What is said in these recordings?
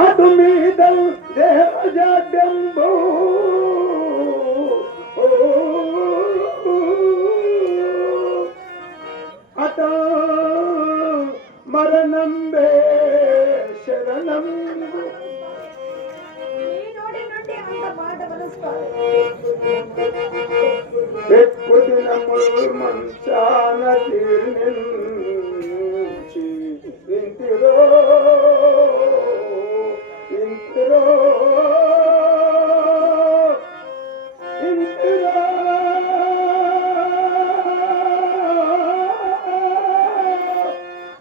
అటు మీద దేవజాడ్యంబు అట మరణంబే శరణం ఎక్కుదినముల్ మంచాన తీర్నించి ఇంటిరో ఇంటిరో ఇంటిరో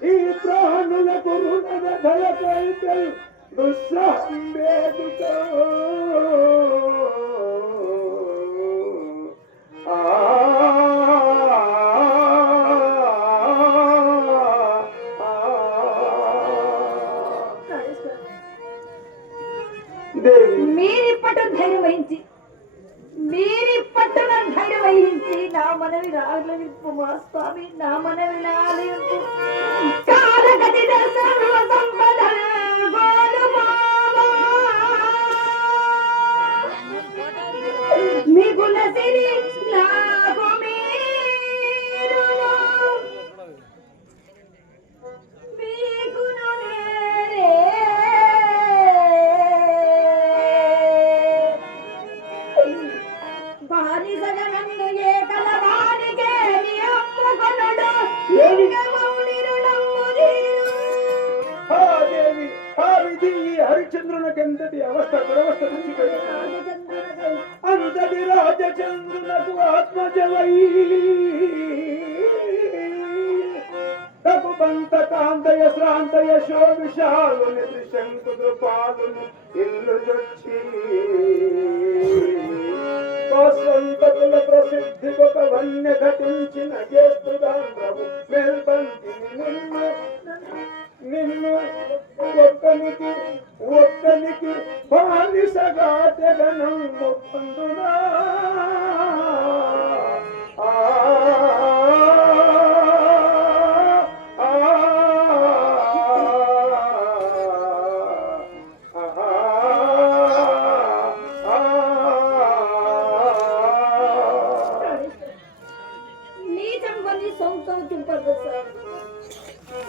ఈ ప్రాణులకు రుణగలకైతే దుస్సంవేదితో మీరిప్పటి ధైర్యం వహించి నా మనవి రాగలింపు మా స్వామి నా మనవి నాలింపు కాలగతి దర్శన సంపద మిగుల సిరి నాకు మీరు మీకును నేరే బాని సగనన్ను ఏ కలవానికే నియమ్ముకొనుడు హరిచంద్రునకెంతటి అవస్థ దురవస్థ నుంచి అంతటి రాజచంద్రునకు ఆత్మజవై రఘుబంత కాంతయ శ్రాంతయ శోభిషాలుని త్రిశంకుపాలుని ఇల్లు జొచ్చి స్వంతకుల ప్రసిద్ధి ఒక వన్య ఘటించిన చేస్తుదాం ప్రభు మేల్బంతి నిన్ను ఒక్కనికి బానిసగా తెగనం పొందునా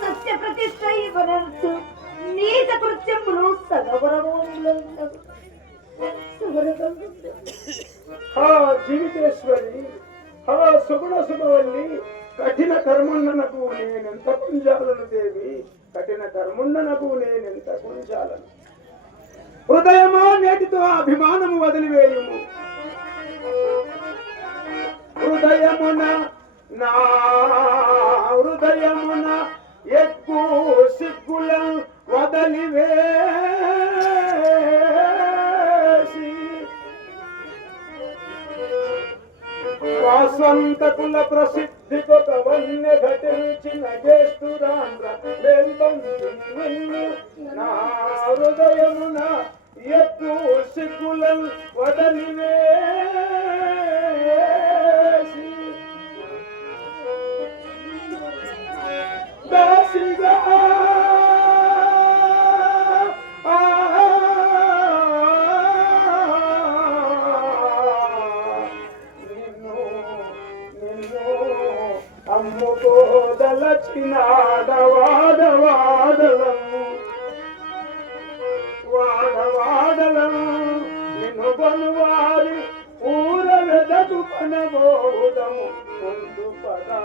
సత్య ప్రతిష్ట ఇవ్వనంతు నీత కృత్యములు జీవితేశ్వరి సుగుణ శుభవల్లి కఠిన కర్ముండనకు నేనెంత పుంజాలను దేవి కఠిన కర్ముండనకు నేనెంత పుంజాలను హృదయమా నేటితో అభిమానము వదిలివేయుము హృదయమున నా హృదయమున ఎక్కువ సిగ్గులం వదలివేసి స్వంతకుల ప్రసిద్ధికొక వన్య ఘటించిన జ్యేష్ఠురాంధ్ర నా హృదయమున ఎక్కువ సిగ్గులం వదలివేసి దాసిగా వాడవాడలం నిన్ను కొనువారి ఊర వెదకు పనబోదము ముందు పదా